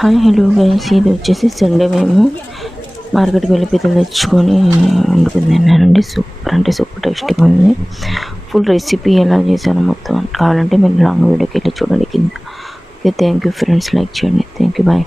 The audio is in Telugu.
హాయ్ హలో గైస్, ఇది వచ్చేసి సండే మేము మార్కెట్కి వెళ్ళి పీతలు తెచ్చుకొని వండుకుని తిన్నానండి. సూపర్ అంటే సూపర్ టేస్టీగా ఉంది. ఫుల్ రెసిపీ ఎలా చేశాను మొత్తం కావాలంటే మీరు లాంగ్ వీడియోకి వెళ్ళి చూడండి కింద. Okay, thank you friends, like చేయండి. Thank you, bye.